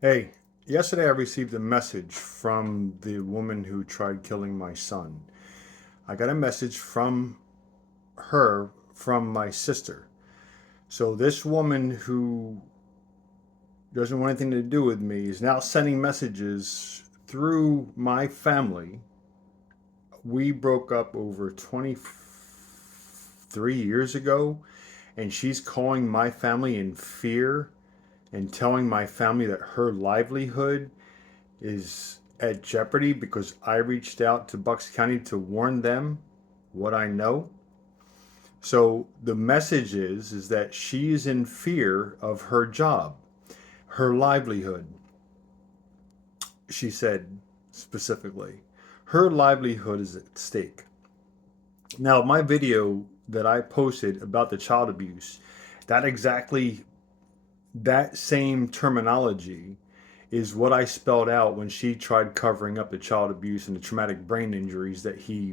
Hey, yesterday I received a message from the woman who tried killing my son. I got a message from her from my sister. So this woman who doesn't want anything to do with me is now sending messages through my family. We broke up over 23 years ago, and she's calling my family in fear and telling my family that her livelihood is at jeopardy because I reached out to Bucks County to warn them what I know. So the message is that she is in fear of her job, her livelihood. She said specifically, her livelihood is at stake. Now, my video that I posted about the child abuse, that exactly that same terminology is what I spelled out when she tried covering up the child abuse and the traumatic brain injuries that he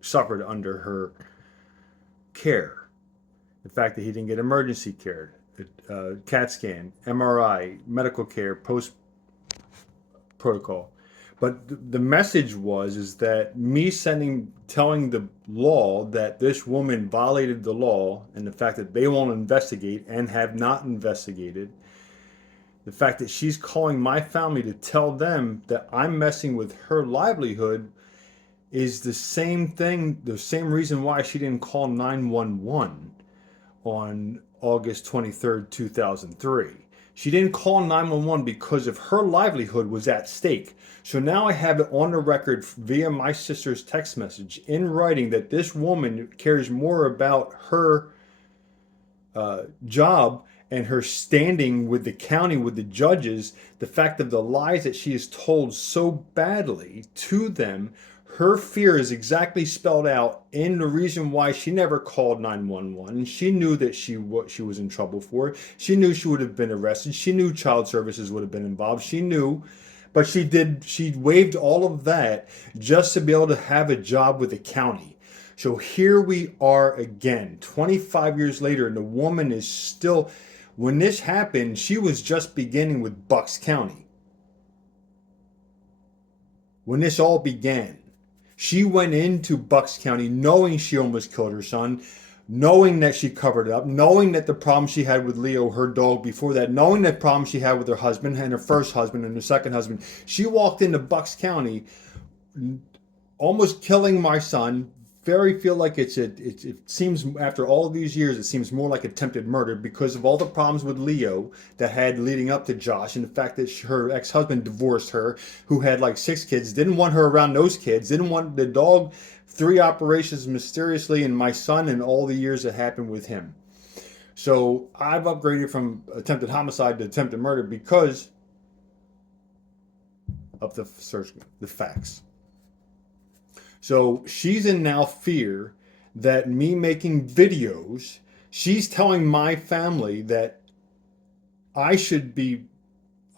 suffered under her care. The fact that he didn't get emergency care, CAT scan, MRI, medical care, post protocol. But the message was is that me telling the law that this woman violated the law and the fact that they won't investigate and have not investigated, the fact that she's calling my family to tell them that I'm messing with her livelihood is the same thing, the same reason why she didn't call 911 on August 23rd, 2003. She didn't call 911 because of her livelihood was at stake. So now I have it on the record via my sister's text message in writing that this woman cares more about her job and her standing with the county, with the judges, the fact of the lies that she is told so badly to them. Her fear is exactly spelled out in the reason why she never called 911. She knew that what she was in trouble for. She knew she would have been arrested. She knew child services would have been involved. She knew, but she waived all of that just to be able to have a job with the county. So here we are again, 25 years later, and the woman is still. When this happened, she was just beginning with Bucks County. When this all began, she went into Bucks County knowing she almost killed her son, knowing that she covered it up, knowing that the problem she had with Leo, her dog, before that, knowing the problem she had with her husband and her first husband and her second husband. She walked into Bucks County almost killing my son. Very feel like it seems after all of these years it seems more like attempted murder because of all the problems with Leo that had leading up to Josh and the fact that her ex-husband divorced her, who had like 6 kids, didn't want her around those kids, didn't want the dog, 3 operations mysteriously, and my son and all the years that happened with him. So I've upgraded from attempted homicide to attempted murder because of the facts. So she's in now fear that me making videos, she's telling my family that I should be,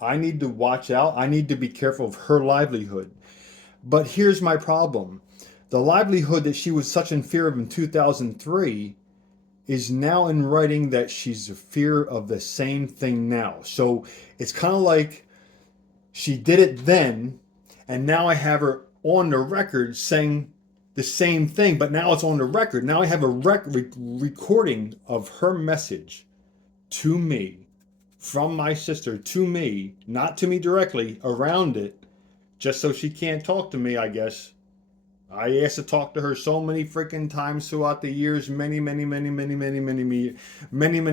I need to watch out. I need to be careful of her livelihood. But here's my problem. The livelihood that she was such in fear of in 2003 is now in writing that she's a fear of the same thing now. So it's kind of like she did it then, and now I have her on the record saying the same thing, but now it's on the record. Now I have a recording of her message to me from my sister to me, not to me directly, around it, just so she can't talk to me, I guess. I asked to talk to her so many freaking times throughout the years, many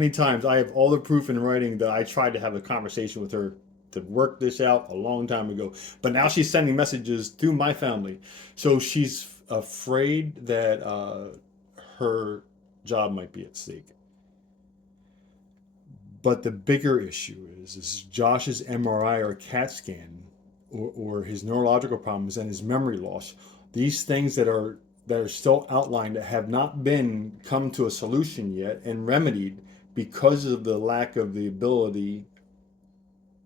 times. I have all the proof in writing that I tried to have a conversation with her to work this out a long time ago. But now she's sending messages to my family. So she's afraid that her job might be at stake. But the bigger issue is Josh's MRI or CAT scan or his neurological problems and his memory loss. These things that are still outlined that have not been come to a solution yet and remedied because of the lack of the ability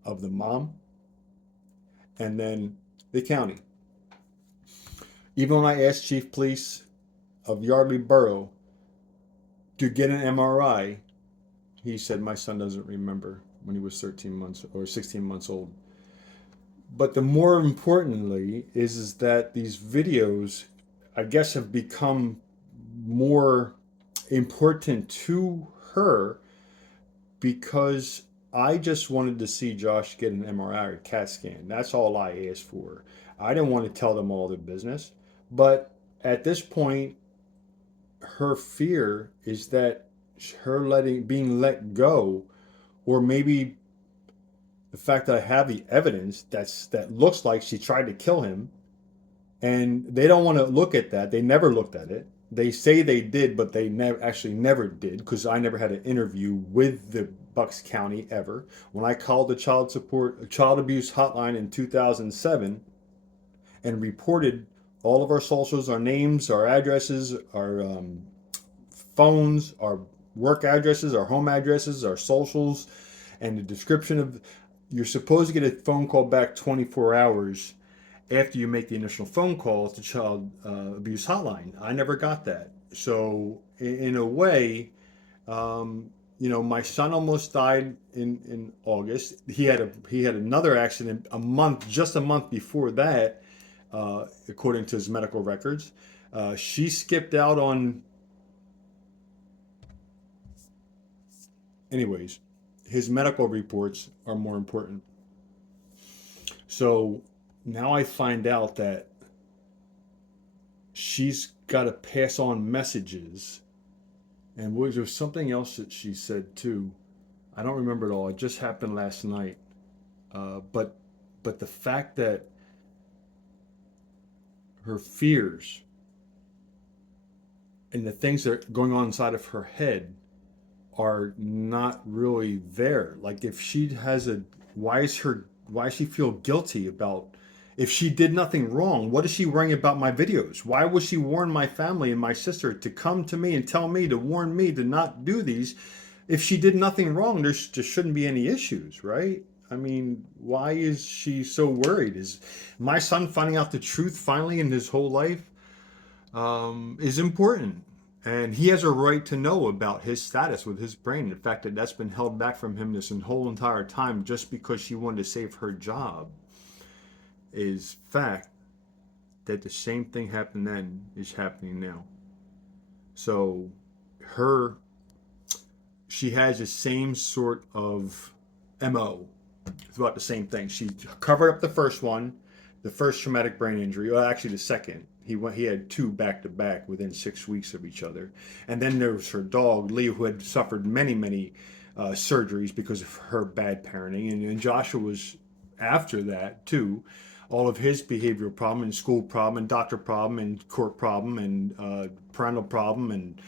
of the mom and then the county. Even when I asked Chief Police of Yardley Borough to get an MRI, he said my son doesn't remember. when he was 13 months or 16 months old. But the more importantly is that these videos, I guess, have become more important to her because I just wanted to see Josh get an MRI or CAT scan. That's all I asked for. I didn't want to tell them all their business. But at this point, her fear is that her being let go, or maybe the fact that I have the evidence that looks like she tried to kill him, and they don't want to look at that. They never looked at it. They say they did, but they never did, because I never had an interview with the Bucks County ever. When I called the child abuse hotline in 2007 and reported all of our socials, our names, our addresses, our phones, our work addresses, our home addresses, our socials, and the description of, you're supposed to get a phone call back 24 hours after you make the initial phone call to child abuse hotline. I never got that. So in a way, my son almost died in August. He had another accident just a month before that, according to his medical records. She skipped out on. Anyways, his medical reports are more important. So now I find out that she's got to pass on messages. And was there something else that she said too? I don't remember it all. It just happened last night. But the fact that her fears and the things that are going on inside of her head are not really there. Like, if she has why does she feel guilty about, if she did nothing wrong, what is she worrying about my videos? Why would she warn my family and my sister to come to me and tell me to warn me to not do these? If she did nothing wrong, there just shouldn't be any issues, right? I mean, why is she so worried? Is my son finding out the truth finally in his whole life is important. And he has a right to know about his status with his brain. The fact that that's been held back from him this whole entire time just because she wanted to save her job is fact that the same thing happened then is happening now. So she has the same sort of MO. It's about the same thing. She covered up the first one, the first traumatic brain injury, well, actually the second. He had two back to back within 6 weeks of each other. And then there was her dog, Leo, who had suffered many, many surgeries because of her bad parenting. And Joshua was after that too. All of his behavioral problem and school problem and doctor problem and court problem and parental problem. And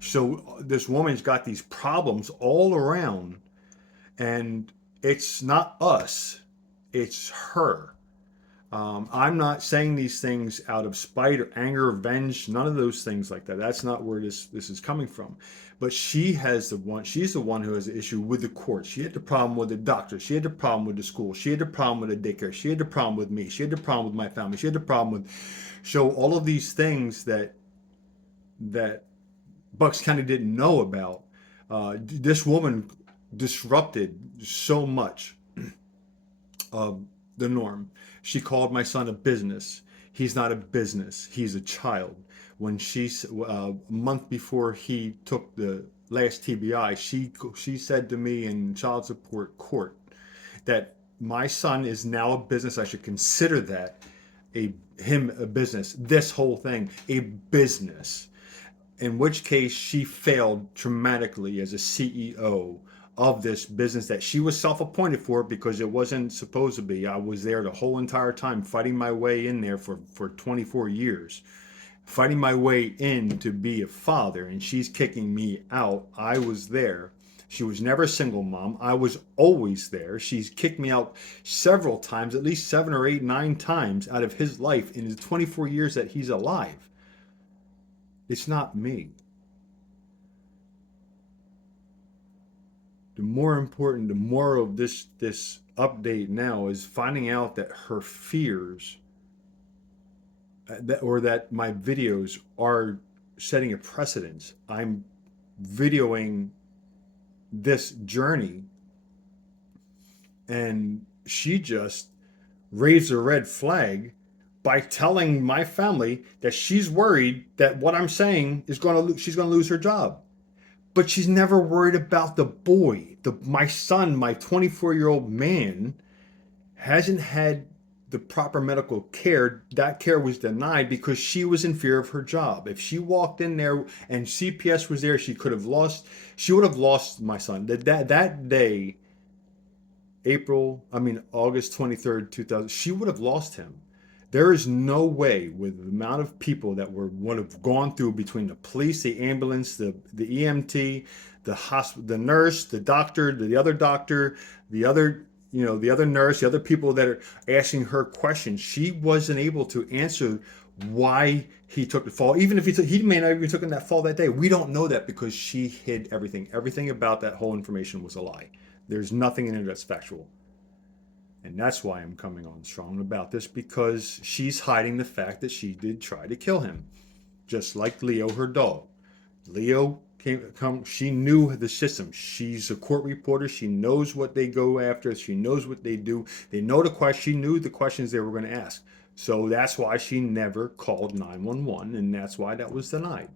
so this woman's got these problems all around. And it's not us, it's her. I'm not saying these things out of spite or anger or revenge, none of those things like that. That's not where this is coming from. But she's the one who has the issue with the court. She had the problem with the doctor. She had the problem with the school. She had the problem with the daycare. She had the problem with me. She had the problem with my family. She had the problem with, so all of these things that Bucks County didn't know about. This woman disrupted so much of the norm. She called my son a business. He's not a business. He's a child. When a month before he took the last TBI, she said to me in child support court that my son is now a business. I should consider that him a business. This whole thing a business. In which case she failed dramatically as a CEO of this business that she was self-appointed for, because it wasn't supposed to be. I was there the whole entire time fighting my way in there for 24 years, fighting my way in to be a father, and she's kicking me out. I was there. She was never a single mom. I was always there. She's kicked me out several times, at least 7 or 8, 9 times out of his life in the 24 years that he's alive. It's not me. The more important, the moral of this update now is finding out that her fears, that my videos are setting a precedence. I'm videoing this journey And she just raised a red flag by telling my family that she's worried that what I'm saying is going to she's going to lose her job. But she's never worried about the boy, my son, my 24-year-old man hasn't had the proper medical care. That care was denied because she was in fear of her job. If she walked in there and CPS was there, she would have lost my son. That day, August 23rd, 2000, she would have lost him. There is no way, with the amount of people that would have gone through between the police, the ambulance, the EMT, the nurse, the doctor, the other, the other nurse, the other people that are asking her questions. She wasn't able to answer why he took the fall. Even if he may not even taken that fall that day. We don't know that because she hid everything. Everything about that whole information was a lie. There's nothing in it that's factual. And that's why I'm coming on strong about this, because she's hiding the fact that she did try to kill him. Just like Leo, her dog. Leo she knew the system. She's a court reporter. She knows what they go after. She knows what they do. They know the question. She knew the questions they were going to ask. So that's why she never called 911, and that's why that was denied.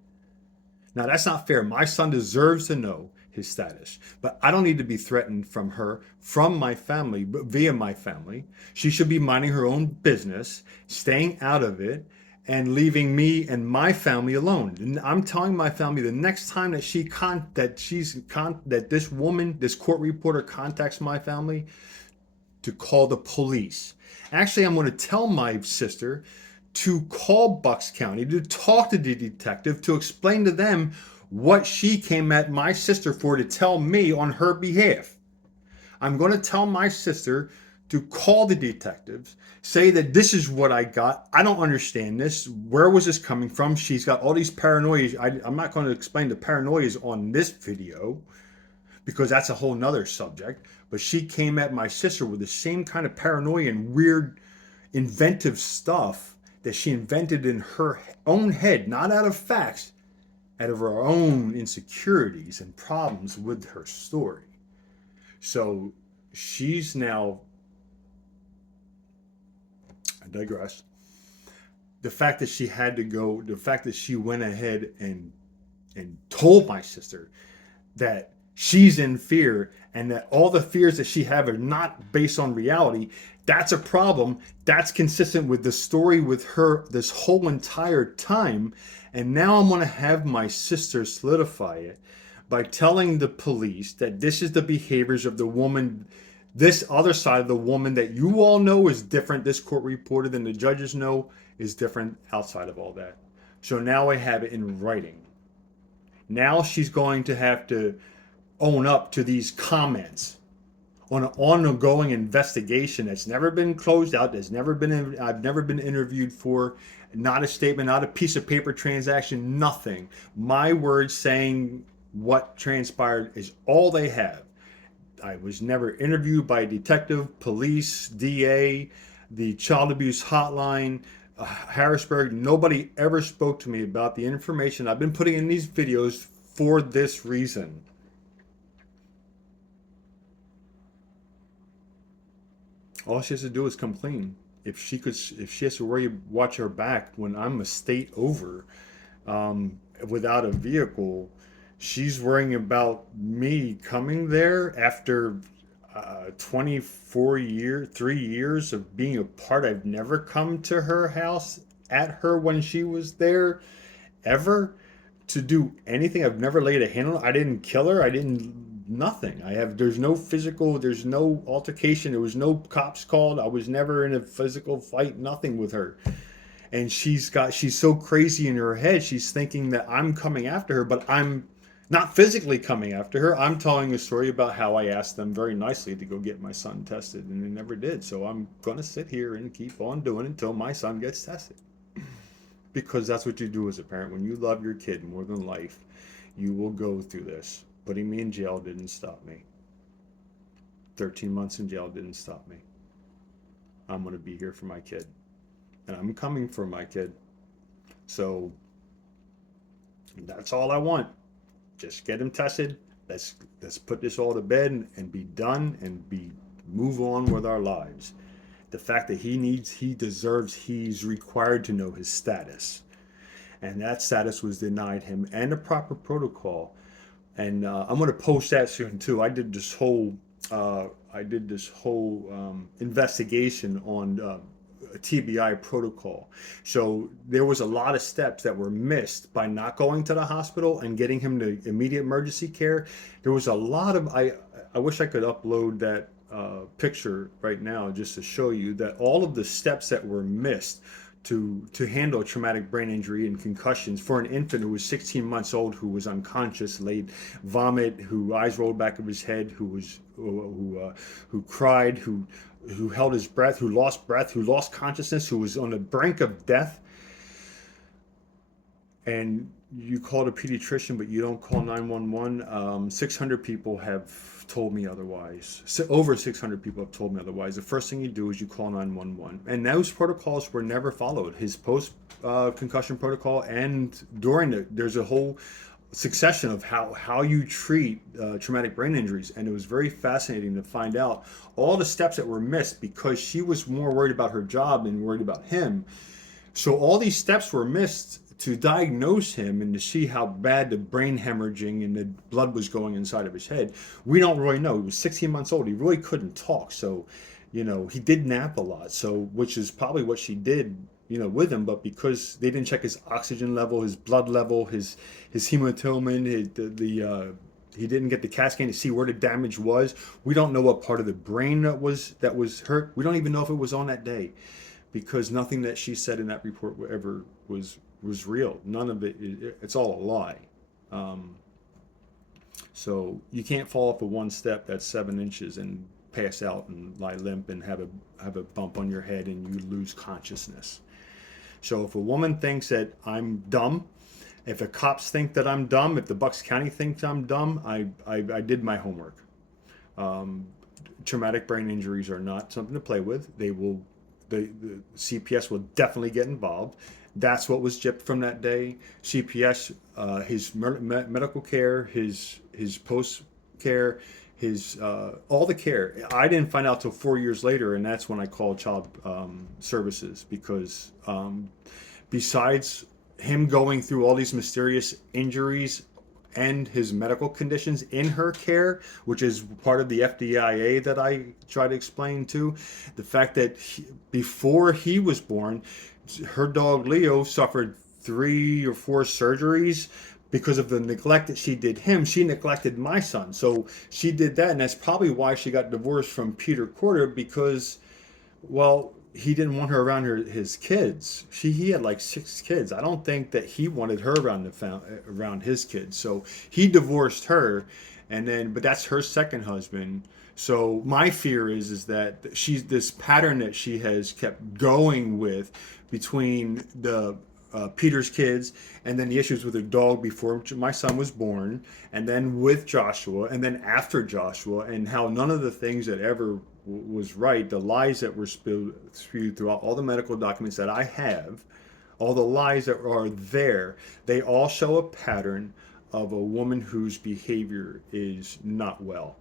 Now, that's not fair. My son deserves to know his status, but I don't need to be threatened from her, from my family, but via my family. She should be minding her own business, staying out of it, and leaving me and my family alone. And I'm telling my family the next time that this woman, this court reporter contacts my family, to call the police. Actually, I'm going to tell my sister to call Bucks County, to talk to the detective, to explain to them what she came at my sister for, to tell me on her behalf. I'm going to tell my sister to call the detectives, say that this is what I got. I don't understand this. Where was this coming from? She's got all these paranoias. I'm not going to explain the paranoias on this video, because that's a whole nother subject. But she came at my sister with the same kind of paranoia and weird inventive stuff that she invented in her own head, not out of facts, out of her own insecurities and problems with her story. So she's now, I digress. The fact that she had to go, the fact that she went ahead and told my sister that she's in fear and that all the fears that she have are not based on reality, that's a problem. That's consistent with the story with her this whole entire time. And now I'm going to have my sister solidify it by telling the police that this is the behaviors of the woman, this other side of the woman that you all know is different. This court reporter than the judges know is different outside of all that. So now I have it in writing. Now she's going to have to own up to these comments on an ongoing investigation that's never been closed out. I've never been interviewed for, not a statement, not a piece of paper transaction, nothing. My words saying what transpired is all they have. I was never interviewed by a detective, police, DA, the child abuse hotline, Harrisburg. Nobody ever spoke to me about the information I've been putting in these videos for this reason. All she has to do is come clean. If she has to watch her back when I'm a state over, without a vehicle, she's worrying about me coming there after 3 years of being apart. I've never come to her house at her when she was there, ever, to do anything. I've never laid a hand on her. I didn't kill her. I didn't, nothing. There's no physical, there's no altercation. There was no cops called. I was never in a physical fight, nothing with her. And she's so crazy in her head. She's thinking that I'm coming after her, but I'm not physically coming after her. I'm telling a story about how I asked them very nicely to go get my son tested, and they never did. So I'm going to sit here and keep on doing it until my son gets tested. Because that's what you do as a parent. When you love your kid more than life, you will go through this. Putting me in jail didn't stop me. 13 months in jail didn't stop me. I'm going to be here for my kid. And I'm coming for my kid. So that's all I want. Just get him tested. Let's put this all to bed and be done and be move on with our lives. The fact that he deserves, he's required to know his status. And that status was denied him, and the proper protocol. And I'm going to post that soon too. I did this whole investigation on a TBI protocol. So there was a lot of steps that were missed by not going to the hospital and getting him to immediate emergency care. There was a lot of I wish I could upload that picture right now just to show you that all of the steps that were missed to handle traumatic brain injury and concussions for an infant who was 16 months old, who was unconscious, laid vomit, who eyes rolled back of his head, who cried, who held his breath, who lost consciousness, who was on the brink of death. And you called a pediatrician, but you don't call 911. 600 people have told me otherwise. So over 600 people have told me otherwise. The first thing you do is you call 911. And those protocols were never followed. His post concussion protocol, and there's a whole succession of how you treat traumatic brain injuries. And it was very fascinating to find out all the steps that were missed because she was more worried about her job than worried about him. So all these steps were missed to diagnose him and to see how bad the brain hemorrhaging and the blood was going inside of his head. We don't really know. He was 16 months old. He really couldn't talk. So, he did nap a lot. So, which is probably what she did, with him. But because they didn't check his oxygen level, his blood level, his hemoglobin, he didn't get the CAT scan to see where the damage was. We don't know what part of the brain that was hurt. We don't even know if it was on that day, because nothing that she said in that report ever was real. None of it, it's all a lie. So you can't fall off of one step that's 7 inches and pass out and lie limp and have a bump on your head and you lose consciousness. So if a woman thinks that I'm dumb, if the cops think that I'm dumb, if the Bucks County thinks I'm dumb, I did my homework. Traumatic brain injuries are not something to play with. The CPS will definitely get involved. That's what was gypped from that day. CPS, his medical care, his post care, his all the care. I didn't find out till 4 years later, and that's when I called child services, because besides him going through all these mysterious injuries and his medical conditions in her care, which is part of the FDIA that I try to explain to, the fact that before he was born, her dog Leo suffered 3 or 4 surgeries because of the neglect that she did him. She neglected my son. So she did that, and that's probably why she got divorced from Peter Corder, because, well, he didn't want her around his kids. He had like 6 kids. I don't think that he wanted her around his kids. So he divorced her, but that's her second husband. So my fear is that she's this pattern that she has kept going with between the Peter's kids, and then the issues with her dog before my son was born, and then with Joshua, and then after Joshua, and how none of the things that ever was right, the lies that were spewed throughout all the medical documents that I have, all the lies that are there, they all show a pattern of a woman whose behavior is not well.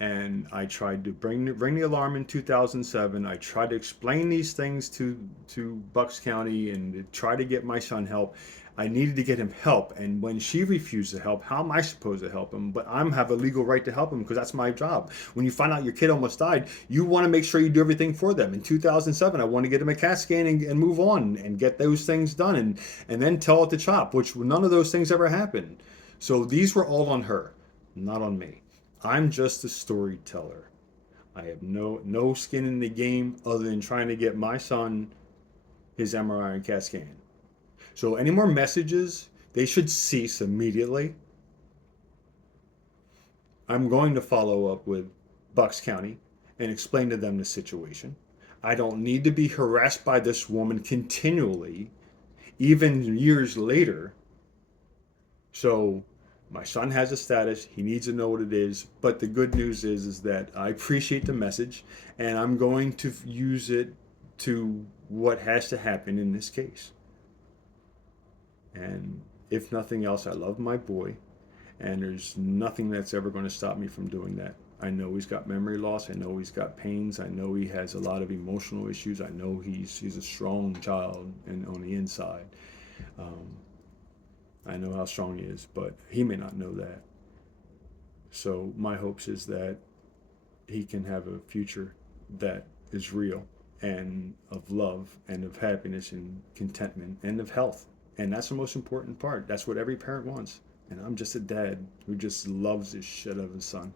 And I tried to bring the alarm in 2007. I tried to explain these things to Bucks County and try to get my son help. I needed to get him help, and when she refused to help, how am I supposed to help him? But I have a legal right to help him because that's my job. When you find out your kid almost died, you want to make sure you do everything for them. In 2007, I want to get him a CAT scan and move on and get those things done, and then tell it to CHOP, which none of those things ever happened. So these were all on her, not on me. I'm just a storyteller. I have no skin in the game other than trying to get my son his MRI and CAT scan. So any more messages, they should cease immediately. I'm going to follow up with Bucks County and explain to them the situation. I don't need to be harassed by this woman continually, even years later. So my son has a status. He needs to know what it is. But the good news is that I appreciate the message, and I'm going to use it to what has to happen in this case. And if nothing else, I love my boy, and there's nothing that's ever going to stop me from doing that. I know he's got memory loss. I know he's got pains. I know he has a lot of emotional issues. I know he's a strong child and on the inside. Um, I know how strong he is, but he may not know that. So my hopes is that he can have a future that is real and of love and of happiness and contentment and of health. And that's the most important part. That's what every parent wants. And I'm just a dad who just loves the shit out of his son.